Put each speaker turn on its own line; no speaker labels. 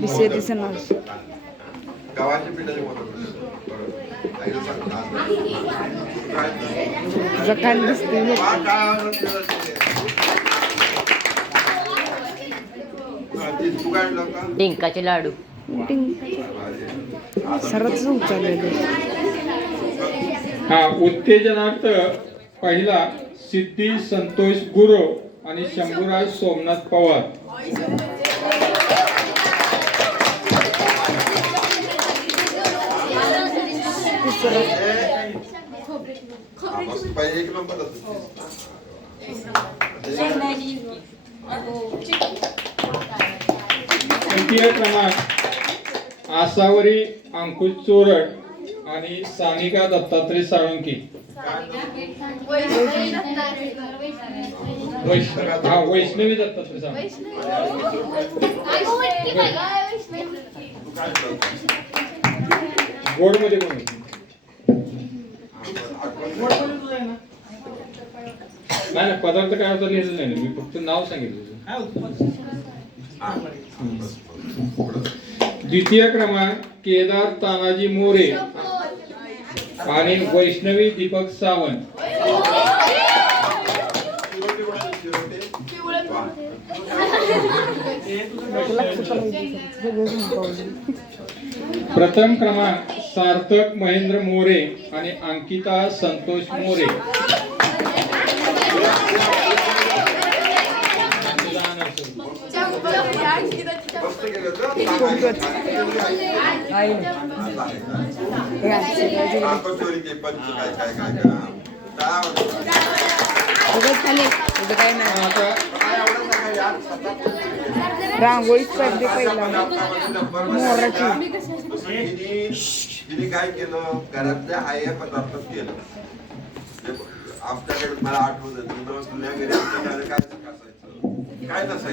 दिसे. जखान दिसते?
हा?
डिंकाचे लाडू.
सरच उचललेले
हा उत्तेजनार्थ पहिला सिद्धी संतोष गुरव आणि शंभूराज सोमनाथ पवार
एक नंबर.
तृतीय क्रमांक आसावरी अंकुश चोरट आणि सानिका दत्तात्रय साळुंकी. हा वैष्णवी दत्तात्रय साळुंकी. गोडमध्ये कोण नाही नाही पदार्थ काय होता लिहिलेलं नाही ना. मी फक्त नाव सांगितलं द्वितीय क्रमांक केदार तानाजी मोरे आणि वैष्णवी दीपक सावंत. प्रथम क्रमांक सार्थक महेंद्र मोरे आणि अंकिता संतोष मोरे.
मस्त केलं
काय नाही
आता
रांगोळी स्पर्धे पहिला.
मोराची. तिने काय केलं? घरातल्या आहे पदार्थात केलं. आमच्याकडे मला आठवत जुन्या आमच्याकडे काय असायचं काय नसायचं